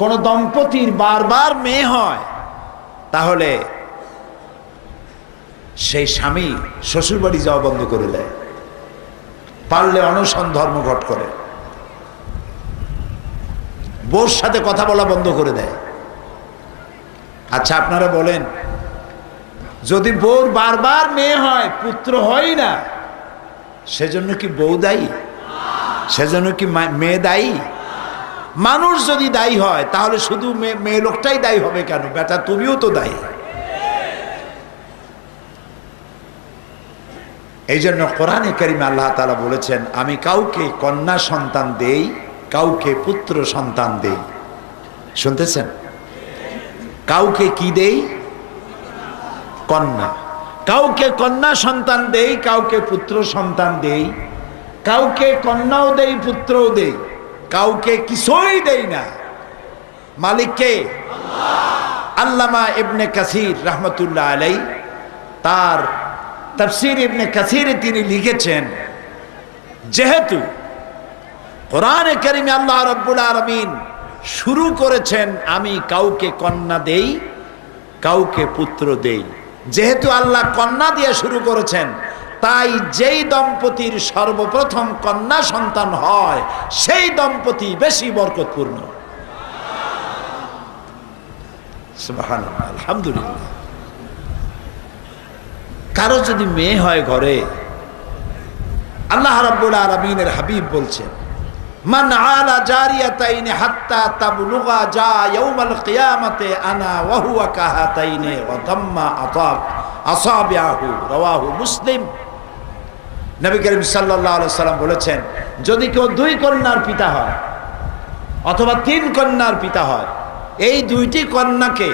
কোন দম্পতির বারবার মেয়ে হয়, তাহলে সেই স্বামী শ্বশুর বাড়ি যাওয়া বন্ধ করে দেয়, পারলে অনশন ধর্মঘট করে, বউর সাথে কথা বলা বন্ধ করে দেয়। আচ্ছা আপনারা বলেন, যদি বউর বারবার মেয়ে হয়, পুত্র হয় না, সেজন্য কি বউ দায়ী? সেজন্য কি মেয়ে দায়ী? মানুষ যদি দায়ী হয়, তাহলে শুধু মেয়ে লোকটাই দায়ী হবে কেন? বেটা তুমিও তো দায়ী। এই জন্য কোরআনে কারিমে আল্লাহ তাআলা বলেছেন, আমি কাউকে কন্যা সন্তান দেই, কাউকে পুত্র সন্তান দেই। শুনতেছেন? কাউকে কি দেই? কন্যা। কাউকে কন্যা সন্তান দেই, কাউকে পুত্র সন্তান দেই, কাউকে কন্যাও দেই পুত্রও দেই, কাউকে কিছুই দেই না। মালিককে আল্লামা ইবনে কাসির রাহমাতুল্লাহ আলাইহি তার তাফসীর ইবনে কাসিরে তিনি লিখেছেন, যেহেতু কোরআনে কারিমে আল্লাহ রাব্বুল আলামিন শুরু করেছেন আমি কাউকে কন্যা দেই, কাউকে পুত্র দেই, যেহেতু আল্লাহ কন্যা দিয়ে শুরু করেছেন, তাই যেই দম্পতির সর্বপ্রথম কন্যা সন্তান হয়, সেই দম্পতি বেশি বরকতপূর্ণ। সুবহানাল্লাহ, আলহামদুলিল্লাহ। কারো যদি মেয়ে হয় ঘরে, আল্লাহ রাব্বুল আলামিনের হাবিব বলছেন, মান আলা জারিয়াতাইনি হাত্তা তাবলুগা জা ইয়াউমাল কিয়ামাতে আনা ওয়া হুয়া কাহাতাইনি ওয়া দাম্মা আসাবিআহু, রাওয়াহু মুসলিম। নবী করিম সাল্লাল্লাহু আলাইহি সাল্লাম বলেছেন, যদি কেউ 2 কন্যার পিতা হয় অথবা 3 কন্যার পিতা হয়, এই 2টি কন্যাকে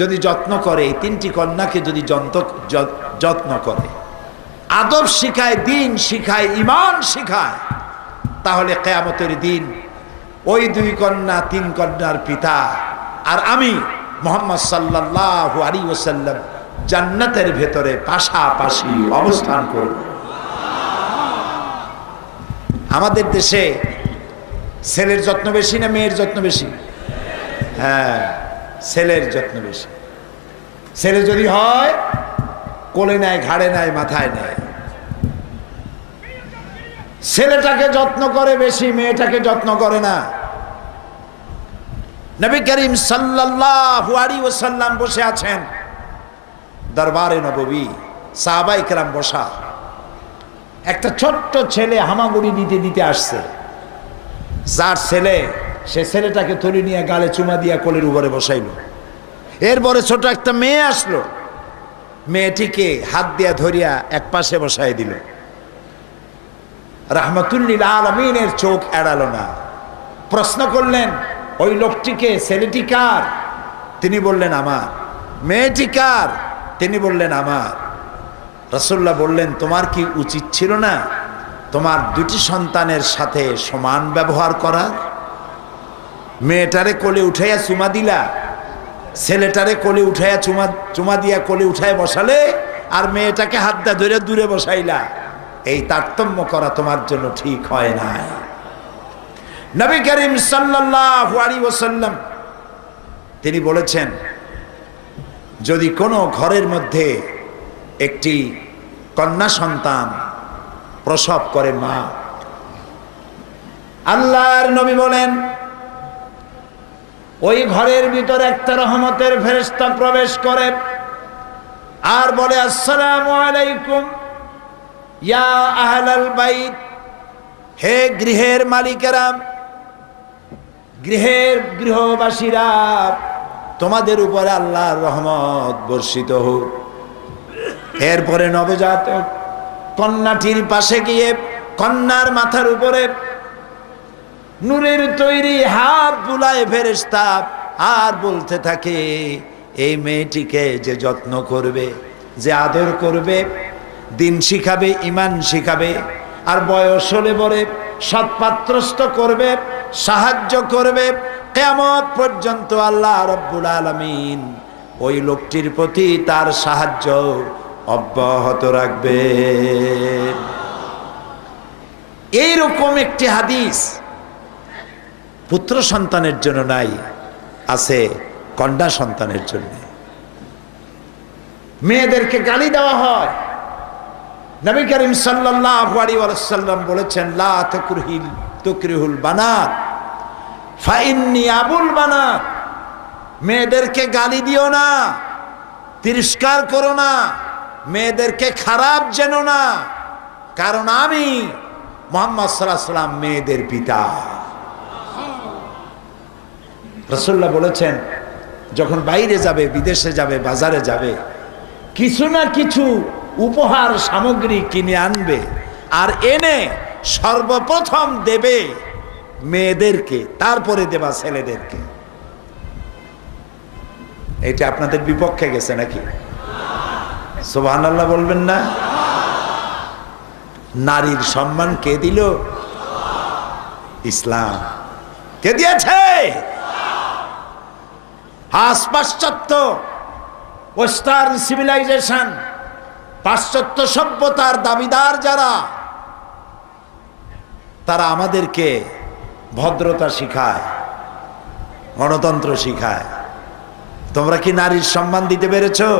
যদি যত্ন করে, এই 3টি কন্যাকে যদি যত্ন করে, আদব শিখায়, দিন শিখায়, ঈমান শিখায়, তাহলে কিয়ামতের দিন ওই 2 কন্যা 3 কন্যার পিতা আর আমি মুহাম্মদ সাল্লাল্লাহু আলাইহি ওয়াসাল্লাম জান্নাতের ভেতরে পাশাপাশি অবস্থান করব। আমাদের দেশে ছেলের যত্ন বেশি না মেয়ের যত্ন বেশি? হ্যাঁ, ছেলের যত্ন বেশি। ছেলে যদি হয়, কোলে নেয়, ঘাড়ে নেয়, মাথায় নেয়। ছেলেটাকে যত্ন করে বেশি, মেয়েটাকে যত্ন করে না। নবী করিম সাল্লাল্লাহু আলাইহি ওয়াসাল্লাম বসে আছেন দরবারে নববী, সাহাবায়ে কেরাম বসা। একটা ছোট্ট ছেলে হামাগুড়ি দিতে দিতে আসছে। যার ছেলে, সে ছেলেটাকে তুলে নিয়ে গালে চুমা দিয়া কোলের উপরে বসাইল। এরপরে ছোট একটা মেয়ে আসলো, মেয়েটিকে হাত দিয়া ধরিয়া এক পাশে বসাই দিল। রাহমাতুল্লিল আলামিনের চোখ এড়ালো না। প্রশ্ন করলেন, ওই লোকটিকে, ছেলেটি কার? তিনি বললেন আমার। মেয়েটি কার? তিনি বললেন আমার। রাসূলুল্লাহ বললেন, তোমার কি উচিত ছিল না তোমার 2টি সন্তানের সাথে সমান ব্যবহার করার? মেয়েটারে কোলে উঠাইয়া চুমা দিলা, ছেলেটারে কোলে উঠাইয়া চুমা দিয়া কোলে উঠায় বসালে, আর মেয়েটাকে হাত দা ধরে দূরে বসাইলা। এই তারতম্য করা তোমার জন্য ঠিক হয় না। নবী করিম সাল্লাল্লাহু আলাইহি ওয়াসাল্লাম তিনি বলেছেন, যদি কোনো ঘরের মধ্যে একটি কন্যা সন্তান প্রসব করে মা, আল্লাহর নবী বলেন, ওই ঘরের ভিতরে একটা রহমতের ফেরেশতা প্রবেশ করে আর বলে, আসসালামু আলাইকুম ইয়া আহলাল বাইত, হে গৃহের মালিকেরা, গৃহবাসীরা, তোমাদের উপরে আল্লাহর রহমত বর্ষিত হোক। এরপরে নবজাতক কন্যাটির পাশে গিয়ে কন্যার মাথার উপরে নূরের তৈরি হাত বুলায় ফেরেশতা আর বলতে থাকে, এই মেয়েটিকে যে যত্ন করবে, যে আদর করবে, দিন শিখাবে, ঈমান শিখাবে, আর বয়স হলে পরে সৎপাত্রস্থ করবে, সাহায্য করবে, কিয়ামত পর্যন্ত আল্লাহ রাব্বুল আলামিন ওই লোকটির প্রতি তার সাহায্য অব্যাহত রাখবে। এইরকম একটি হাদিস পুত্র সন্তানের জন্য নাই, আছে কন্যা সন্তানের জন্য। মেয়েদেরকে গালি দেওয়া হয়। নবী করিম সাল্লাল্লাহু আলাইহি ওয়াসাল্লাম বলেছেন, লা তুকরিহুল বানাত ফাইন্নী আবুল বানাত। মেয়েদেরকে গালি দিও না, তিরস্কার করো না, মেয়েদেরকে খারাপ জেনো না, কারণ আমি মুহাম্মদ সাল্লাল্লাহু আলাইহি ওয়াসাল্লাম মেয়েদের পিতা। রাসূলুল্লাহ বলেছেন, যখন বাইরে যাবে, বিদেশে যাবে, বাজারে যাবে, কিছু না কিছু উপহার সামগ্রী কিনে আনবে, আর এনে সর্বপ্রথম দেবে মেয়েদেরকে, তারপরে দেবা ছেলেদেরকে। এটা আপনাদের বিপক্ষে গেছে নাকি? সুবহানাল্লাহ বলবেন না? নারীর সম্মান কে দিল? ইসলাম। কে দিয়েছে? আজ পাশ্চাত্য ওয়েস্টার্ন সিভিলাইজেশন, পাশ্চাত্য সভ্যতার দাবিদার যারা, তারা আমাদেরকে ভদ্রতা শিখায়, গণতন্ত্র শিখায়। তোমরা কি নারীর সম্মান দিতে পেরেছো?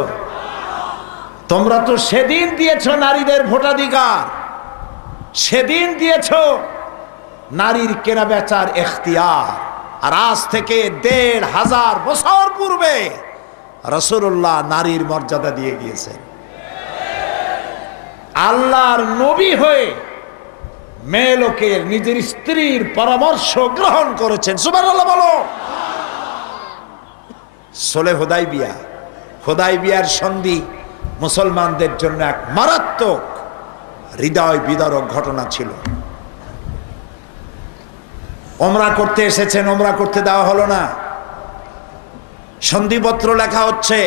তোমরা তো সেদিন দিয়েছো নারীদের ভোটাধিকার, সেদিন দিয়েছো নারীর কেনা বেচার এখতিয়ার। আর আজ থেকে ১৫০০ বছর পূর্বে রাসূলুল্লাহ নারীর মর্যাদা দিয়ে গিয়েছেন। আল্লাহর নবী হয়ে মেয়ে লোকের নিজের স্ত্রীর পরামর্শ গ্রহণ করেছেন। সুবহানাল্লাহ বলো। সুলহ হুদাইবিয়ার সন্ধি মুসলমানদের জন্য এক মারাত্মক হৃদয় বিদারক ঘটনা ছিল। ওমরা করতে এসেছেন, ওমরা করতে দেওয়া হলো না। সন্ধিপত্র লেখা হচ্ছে,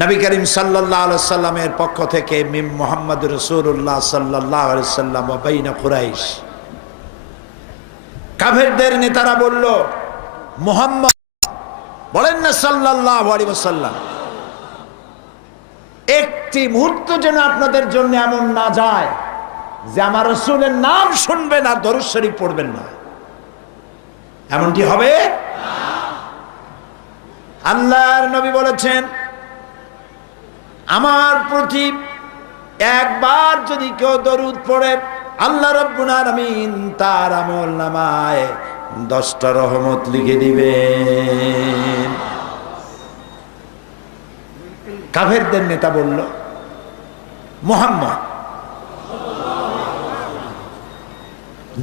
নবী করিম সাল্লাল্লাহু আলাইহি সাল্লামের পক্ষ থেকে মিম মুহাম্মদুর রাসূলুল্লাহ সাল্লাল্লাহু আলাইহি সাল্লাম ওয়া বাইনা কুরাইশ। কাফেরদের নেতারা বলল, মুহাম্মদ বলেন না সাল্লাল্লাহু আলাইহি ওয়াসাল্লাম, একটি মুহূর্ত যেন আপনাদের জন্য এমন না যায় যে আমার রাসূলের নাম শুনবেন আর দরুদ শরীফ পড়বেন না। এমনটি হবে না। আল্লাহর নবী বলেছেন, আমার প্রতি একবার যদি কেউ দরুদ পড়ে, আল্লাহ রাব্বুল আলামিন তার আমল নামায় 10টা রহমত লিখে দিবেন। কাফেরদের নেতা বলল, মুহাম্মদ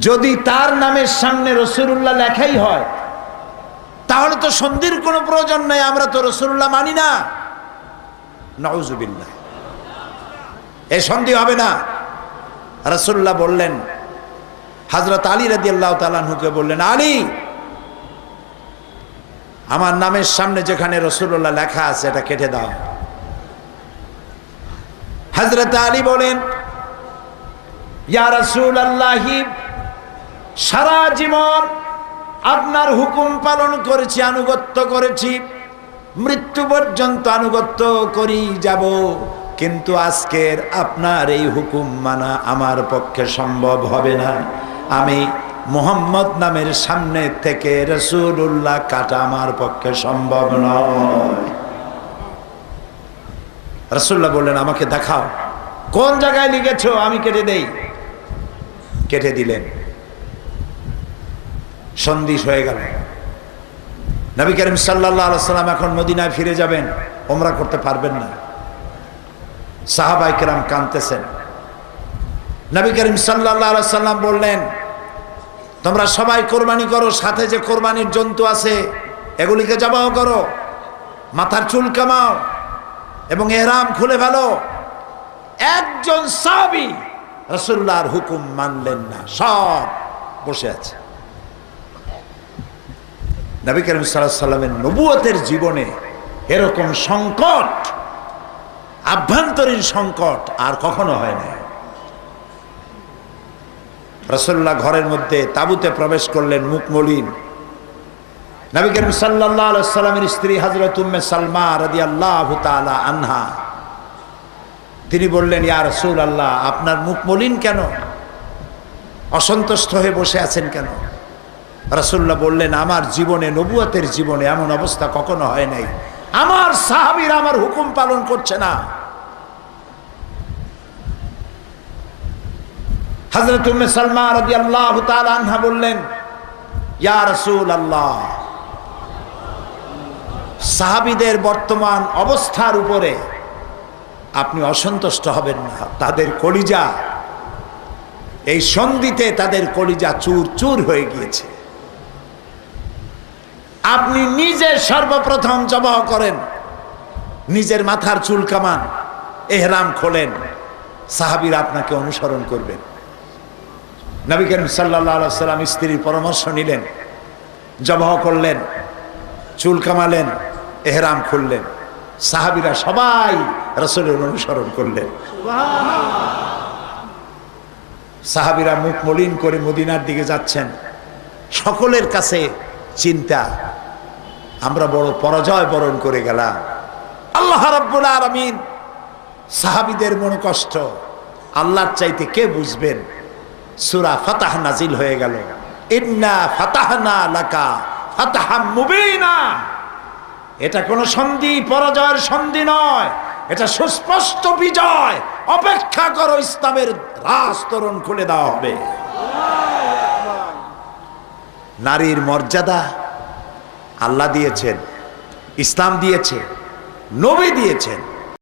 যদি তার নামের সামনে রাসূলুল্লাহ লেখাই হয়, তাহলে তো সন্ধির কোনো প্রয়োজন নাই, আমরা তো রাসূলুল্লাহ মানি না। নাউযুবিল্লাহ, এই সন্ধি হবে না। রাসূলুল্লাহ বললেন, হযরত আলী রাদিয়াল্লাহু তাআলা আনহুকে বললেন, আলী, আমার নামের সামনে যেখানে রাসূলুল্লাহ লেখা আছে এটা কেটে দাও। হযরত আলী বলেন, ইয়া রাসূলুল্লাহ, সারা জীবন আপনার হুকুম পালন করেছি, আনুগত্য করেছি, মৃত্যু পর্যন্ত আনুগত্য করি যাব, কিন্তু আজকের আপনার এই হুকুম মানা আমার পক্ষে সম্ভব হবে না। আমি মুহাম্মদ নামের সামনে থেকে রাসূলুল্লাহ কাটা আমার পক্ষে সম্ভব নয়। রাসূলুল্লাহ বললেন, আমাকে দেখাও কোন জায়গায় লিখেছো, আমি কেটে দেই। কেটে দিলেন। সন্ধিশ হয়ে গেল। নবী করিম সাল্লাল্লাহু আলাইহি সাল্লাম এখন মদিনায় ফিরে যাবেন, ওমরা করতে পারবেন না। সাহাবায়ে কেরাম কাঁদতেছেন। নবী করিম সাল্লাল্লাহু আলাইহি সাল্লাম বললেন, তোমরা সবাই কোরবানি করো, সাথে যে কোরবানির জন্তু আছে এগুলিকে জবাহ করো, মাথার চুল কামাও এবং ইহরাম খুলে ফেলো। একজন সাহাবী রাসূলুল্লাহর হুকুম মানলেন না, সব বসে আছে। নবী করিম সাল্লাল্লাহু আলাইহি সাল্লামের নবুয়তের জীবনে এরকম সংকট, আভ্যন্তরীণ সংকট আর কখনো হয় না। রাসূলুল্লাহ ঘরের মধ্যে তাঁবুতে প্রবেশ করলেন, মুখ মলিন। নবী করিম সাল্লাল্লাহু আলাইহি সাল্লামের স্ত্রী হযরত উম্মে সালমা রাদিয়াল্লাহু তাআলা আনহা, তিনি বললেন, ইয়া রাসূলুল্লাহ, আপনার মুখ মলিন কেন? অসন্তুষ্ট হয়ে বসে আছেন কেন? রাসূলুল্লাহ বললেন, আমার জীবনে, নবুয়তের জীবনে এমন অবস্থা কখনো হয় নাই, আমার সাহাবীরা আমার হুকুম পালন করছে না। হযরত উম্মে সালমা রাদিয়াল্লাহু তাআলা আনহা বললেন, ইয়া রাসূলুল্লাহ, সাহাবীদের বর্তমান অবস্থার উপরে আপনি অসন্তুষ্ট হবেন না। তাদের কলিজা, এই সন্ধিতে তাদের কলিজা চুর চুর হয়ে গিয়েছে। আপনি নিজে সর্বপ্রথম জবাহ করেন, নিজের মাথার চুল কামান, ইহরাম খোলেন, সাহাবীরা আপনাকে অনুসরণ করবেন। নবী করিম সাল্লাল্লাহু আলাইহি ওয়াসাল্লাম স্ত্রীর পরামর্শ নিলেন, জবাহ করলেন, চুল কামালেন, ইহরাম খুললেন, সাহাবীরা সবাই রাসূলের অনুসরণ করলেন। সাহাবীরা মুখ মলিন করে মদিনার দিকে যাচ্ছেন। সকলের কাছে চিন্তা, আমরা বড় পরাজয় বরণ করে গেলাম। আল্লাহ রাব্বুল আলামিন সাহাবীদের মনে কষ্ট আল্লাহর চাইতে কে বুঝবেন? সূরা ফাতাহ নাজিল হয়ে গেল, ইন্না ফাতাহনা লাকা ফাতাহাম মুবিনা। এটা কোনো সন্ধি, পরাজয়ের সন্ধি নয়, এটা সুস্পষ্ট বিজয়। অপেক্ষা করো, ইসলামের রাজ তোরণ খুলে দেওয়া হবে। নারীর মর্যাদা আল্লাহ দিয়েছেন, ইসলাম দিয়েছে, নবী দিয়েছেন।